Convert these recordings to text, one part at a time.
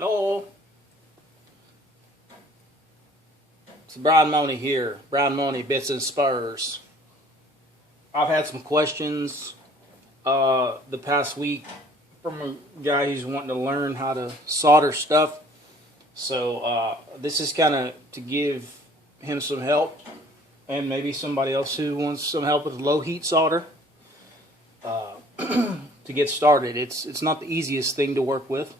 Hello. It's Brian Money here. Brian Money Bits and Spurs. I've had some questions the past week from a guy who's wanting to learn how to solder stuff. So this is kind of to give him some help, and maybe somebody else who wants some help with low heat solder to get started. It's not the easiest thing to work with,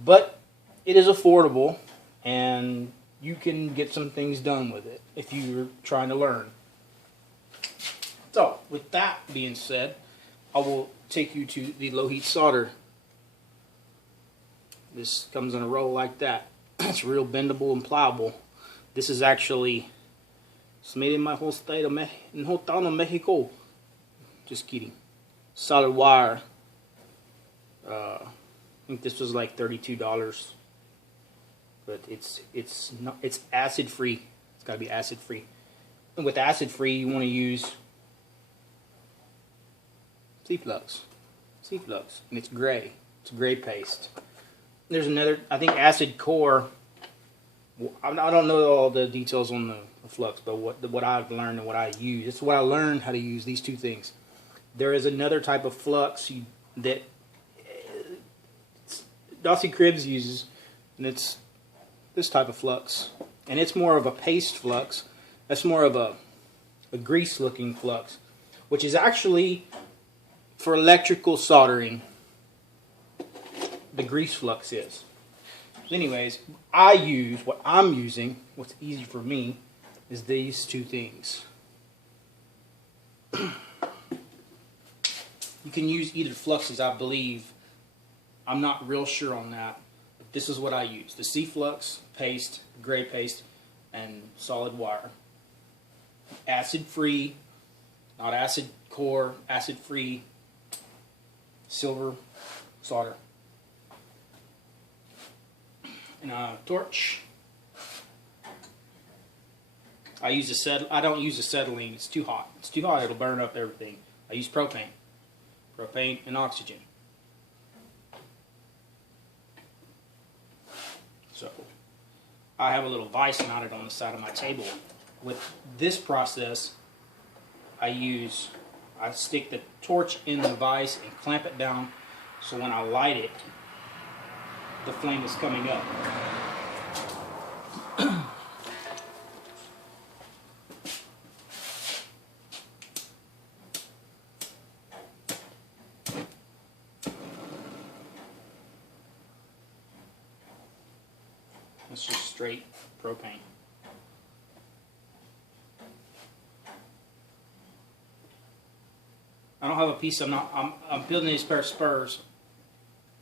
but it is affordable, and you can get some things done with it if you're trying to learn. So, with that being said, I will take you to the low heat solder. This comes in a roll like that. It's real bendable and pliable. This is actually, it's made in my whole state of Mexico. Just kidding. Solid wire. I think this was like $32, but it's acid free. It's got to be acid free. And with acid free, you want to use C-Flux, and it's gray. It's gray paste. There's another, I think, acid core. I don't know all the details on the flux, but what I've learned and what I use. It's what I learned how to use these two things. There is another type of flux that Dossie Cribs uses, and it's this type of flux, and it's more of a paste flux. That's more of a grease-looking flux, which is actually for electrical soldering. The grease flux is. Anyways, what I'm using, what's easy for me, is these two things. You can use either fluxes, I believe. I'm not real sure on that, but this is what I use. The C-Flux, paste, gray paste, and solid wire. Acid-free, not acid core, acid-free, silver solder. And a torch. I don't use acetylene. It's too hot. It's too hot. It'll burn up everything. I use propane and oxygen. So I have a little vise mounted on the side of my table. With this process, I stick the torch in the vise and clamp it down, so when I light it, the flame is coming up. That's just straight propane. I don't have a piece. I'm building these pair of spurs.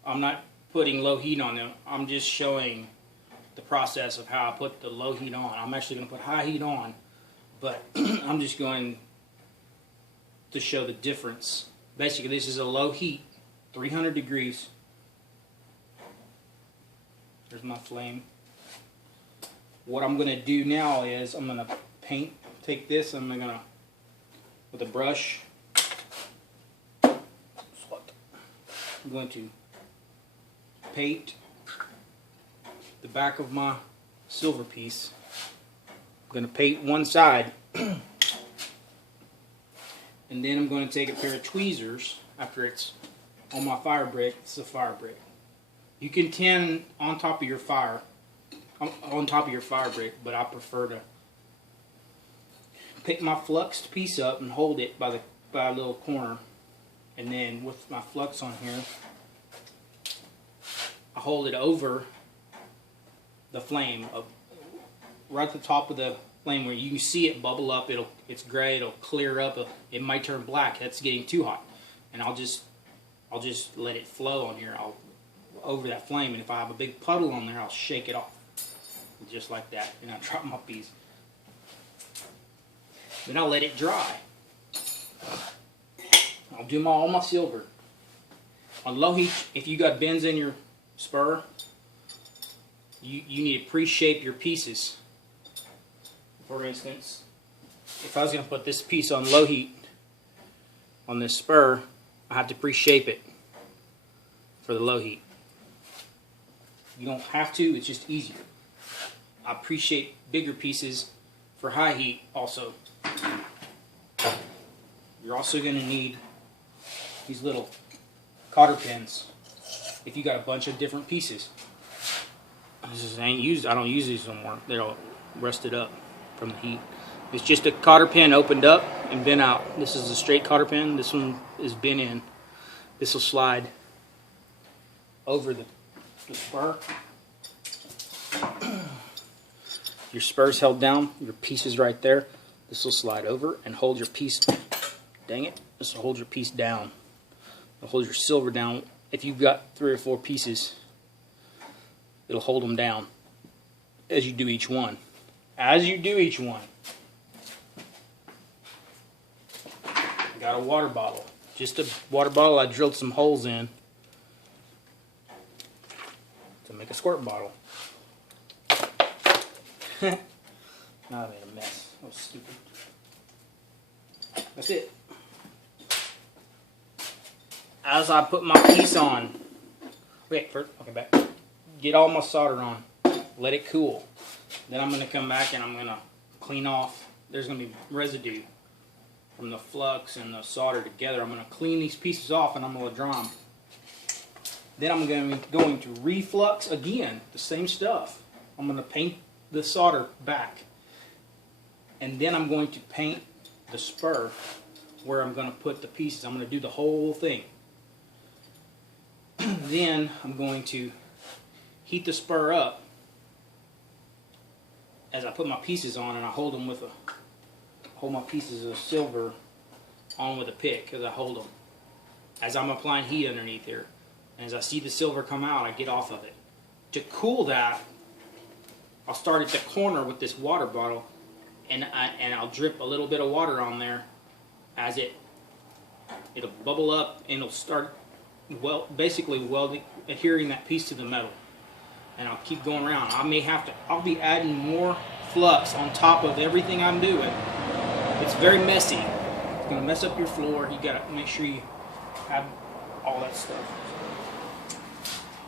I'm not putting low heat on them. I'm just showing the process of how I put the low heat on. I'm actually going to put high heat on, but I'm just going to show the difference. Basically, this is a low heat, 300 degrees. There's my flame. What I'm going to do now is I'm going to take this, I'm going to, with a brush, I'm going to paint the back of my silver piece. I'm going to paint one side, and then I'm going to take a pair of tweezers after it's on my fire brick. It's a fire brick. You can tin on top of your fire brick, but I prefer to pick my fluxed piece up and hold it by a little corner, and then with my flux on here, I hold it over the flame, right at the top of the flame where you can see it bubble up. It's gray. It'll clear up. It might turn black. That's getting too hot, and I'll just let it flow on here. Over that flame, and if I have a big puddle on there, I'll shake it off, just like that, and I drop my piece. Then I'll let it dry. I'll do all my silver. On low heat, if you got bends in your spur, you need to pre-shape your pieces. For instance, if I was going to put this piece on low heat on this spur, I have to pre-shape it for the low heat. You don't have to, it's just easier. I appreciate bigger pieces for high heat also. You're also going to need these little cotter pins if you got a bunch of different pieces. I don't use these no more. They're all rusted up from the heat. It's just a cotter pin opened up and bent out. This is a straight cotter pin. This one is bent in. This will slide over the spur. Your spur's held down. Your piece is right there. This will slide over and hold your piece. Dang it. This will hold your piece down. It'll hold your silver down. If you've got 3 or 4 pieces, it'll hold them down as you do each one. As you do each one. I got a water bottle. Just a water bottle I drilled some holes in to make a squirt bottle. Now I made a mess. That was stupid. That's it. As I put my piece on, wait, first, okay, back. Get all my solder on. Let it cool. Then I'm going to come back and I'm going to clean off. There's going to be residue from the flux and the solder together. I'm going to clean these pieces off and I'm going to dry them. Then I'm going to reflux again, the same stuff. I'm going to paint the solder back. And then I'm going to paint the spur where I'm going to put the pieces. I'm going to do the whole thing. Then I'm going to heat the spur up as I put my pieces on, and I hold them with hold my pieces of silver on with a pick as I hold them. As I'm applying heat underneath here. And as I see the silver come out, I get off of it. To cool that, I'll start at the corner with this water bottle, and I'll drip a little bit of water on there as it'll bubble up and it'll start basically welding, adhering that piece to the metal. And I'll keep going around. I'll be adding more flux on top of everything I'm doing. It's very messy. It's going to mess up your floor. You got to make sure you have all that stuff.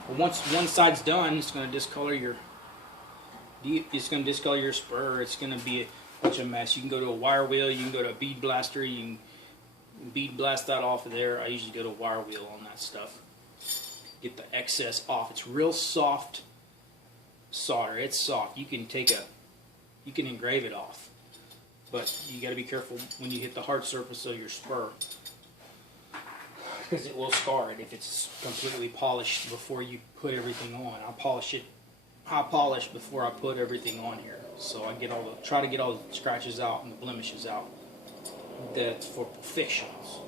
But once one side's done, it's going to discolor your spur. It's going to be a bunch of mess. You can go to a wire wheel. You can go to a bead blaster. You can bead blast that off of there. I usually go to a wire wheel on that stuff. Get the excess off. It's real soft solder. It's soft. You can engrave it off, but you got to be careful when you hit the hard surface of your spur, because it will scar it if it's completely polished before you put everything on. I'll polish it high polish before I put everything on here, so I try to get all the scratches out and the blemishes out. That's for professionals.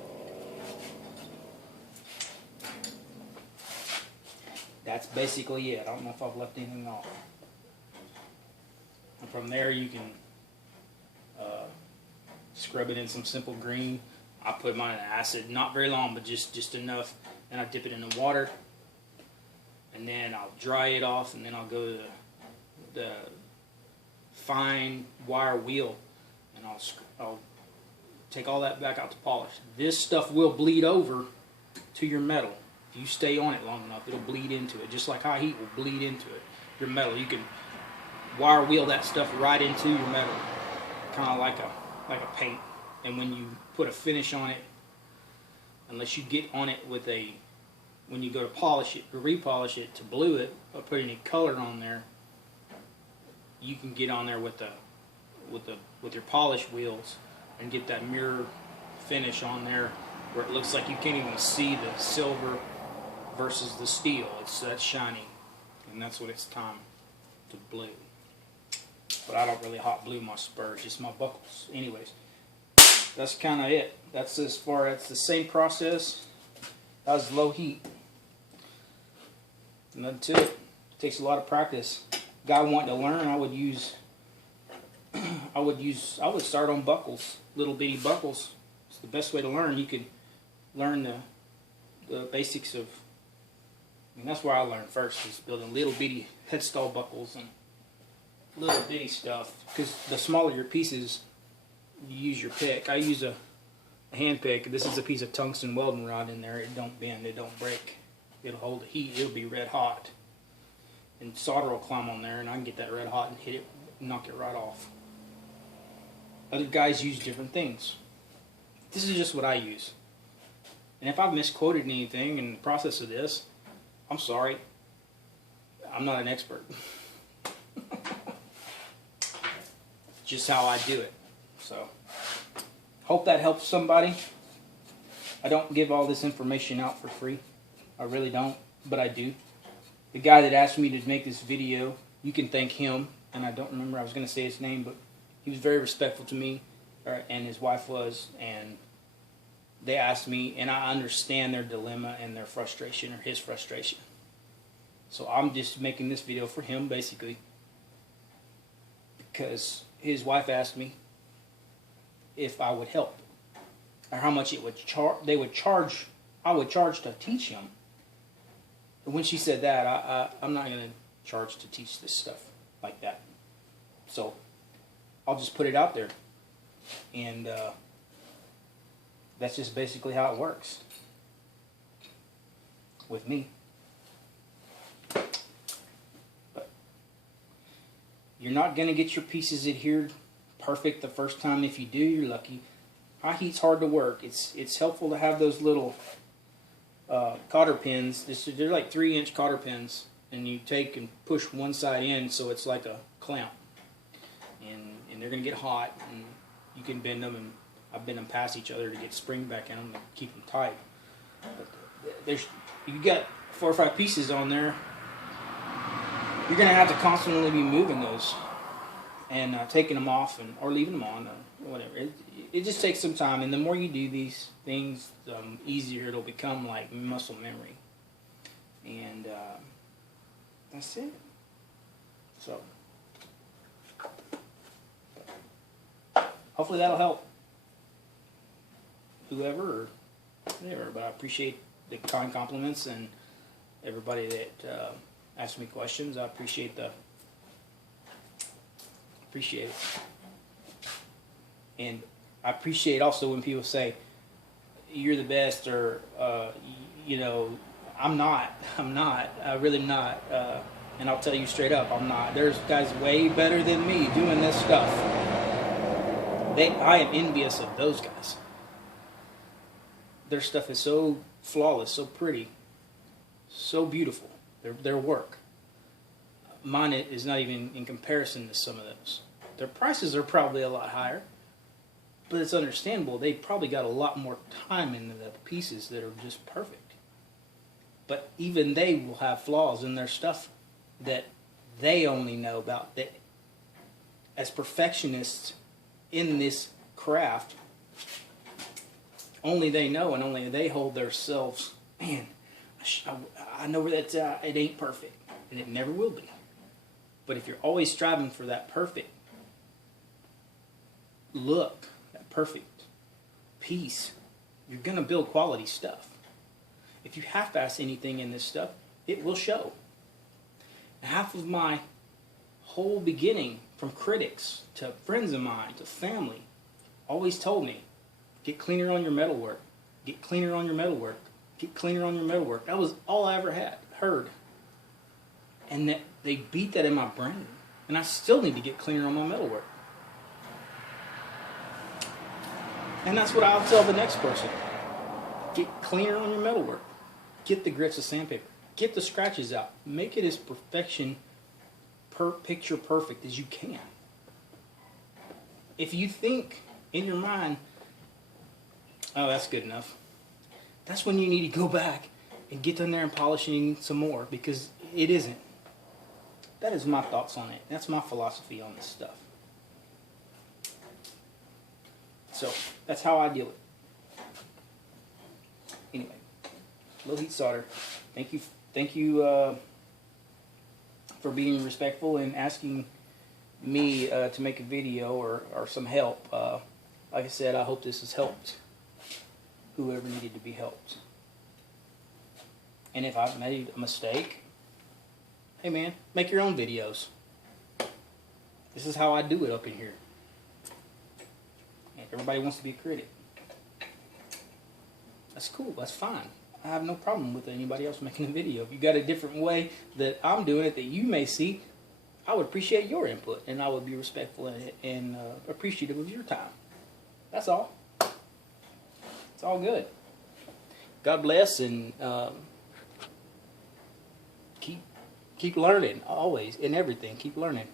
That's basically it. I don't know if I've left anything off. And from there you can scrub it in some simple green. I put mine in acid, not very long, but just enough. Then I dip it in the water, and then I'll dry it off, and then I'll go to the fine wire wheel, and I'll take all that back out to polish. This stuff will bleed over to your metal. If you stay on it long enough, it'll bleed into it. Just like high heat will bleed into it. Your metal, you can wire wheel that stuff right into your metal, kind of like a paint. And when you put a finish on it, unless you get on it when you go to polish it, or repolish it to blue it, or put any color on there, you can get on there with your polish wheels and get that mirror finish on there where it looks like you can't even see the silver versus the steel. It's that shiny, and that's what it's time to blue. But I don't really hot blue my spurs, just my buckles. Anyways, that's kind of it. That's as far as the same process. That was low heat. Nothing to it. It takes a lot of practice. Guy wanting to learn, I would start on buckles, little bitty buckles. It's the best way to learn. You could learn the basics of. That's where I learned first, is building little bitty headstall buckles and little bitty stuff. Because the smaller your pieces, you use your pick. I use a hand pick. This is a piece of tungsten welding rod in there. It don't bend. It don't break. It'll hold the heat. It'll be red hot. and solder will climb on there, and I can get that red hot and hit it, knock it right off. Other guys use different things. This is just what I use. And if I've misquoted anything in the process of this, I'm sorry. I'm not an expert. Just how I do it. So, hope that helps somebody. I don't give all this information out for free. I really don't, but I do. The guy that asked me to make this video, you can thank him, and I don't remember, I was going to say his name, but he was very respectful to me, and his wife was, and they asked me, and I understand their dilemma and their frustration, or his frustration. So I'm just making this video for him, basically, because his wife asked me if I would help, or how much it would I would charge to teach him. And when she said that, I'm not going to charge to teach this stuff like that. So I'll just put it out there, and that's just basically how it works with me. But you're not going to get your pieces adhered perfect the first time. If you do, you're lucky. High heat's hard to work. It's helpful to have those little cotter pins. They're like 3-inch cotter pins, and you take and push one side in so it's like a clamp. And they're going to get hot, and you can bend them, and I've bent them past each other to get spring back in them to keep them tight. But you got 4 or 5 pieces on there. You're going to have to constantly be moving those and taking them off or leaving them on, or whatever. It just takes some time, and the more you do these things, the easier it'll become, like muscle memory. And that's it. So hopefully that'll help whoever or whatever. But I appreciate the kind compliments and everybody that asked me questions. I appreciate it. And I appreciate also when people say, you're the best, or, you know, I'm not, really not, and I'll tell you straight up, I'm not. There's guys way better than me doing this stuff. I am envious of those guys. Their stuff is so flawless, so pretty, so beautiful, their work. Mine is not even in comparison to some of those. Their prices are probably a lot higher, but it's understandable. They probably got a lot more time into the pieces that are just perfect. But even they will have flaws in their stuff that they only know about. That as perfectionists in this craft, only they know, and only they hold themselves. Man, I know where that's at. It ain't perfect, and it never will be. But if you're always striving for that perfect look, that perfect piece, you're going to build quality stuff. If you half-ass anything in this stuff, it will show. Half of my whole beginning, from critics to friends of mine to family, always told me, get cleaner on your metalwork, get cleaner on your metalwork, get cleaner on your metalwork. That was all I ever heard. And that they beat that in my brain. And I still need to get cleaner on my metalwork. And that's what I'll tell the next person. Get cleaner on your metalwork. Get the grits of sandpaper. Get the scratches out. Make it as picture perfect as you can. If you think in your mind, oh, that's good enough, that's when you need to go back and get down there and polishing some more, because it isn't. That is my thoughts on it. That's my philosophy on this stuff. So that's how I deal with it. Anyway, low heat solder. Thank you for being respectful and asking me to make a video or some help. Like I said, I hope this has helped whoever needed to be helped. And if I've made a mistake, hey man, make your own videos. This is how I do it up in here. And everybody wants to be a critic. That's cool, that's fine. I have no problem with anybody else making a video. If you got a different way that I'm doing it that you may see, I would appreciate your input, and I would be respectful and appreciative of your time. That's all. It's all good. God bless, and keep learning always in everything. Keep learning.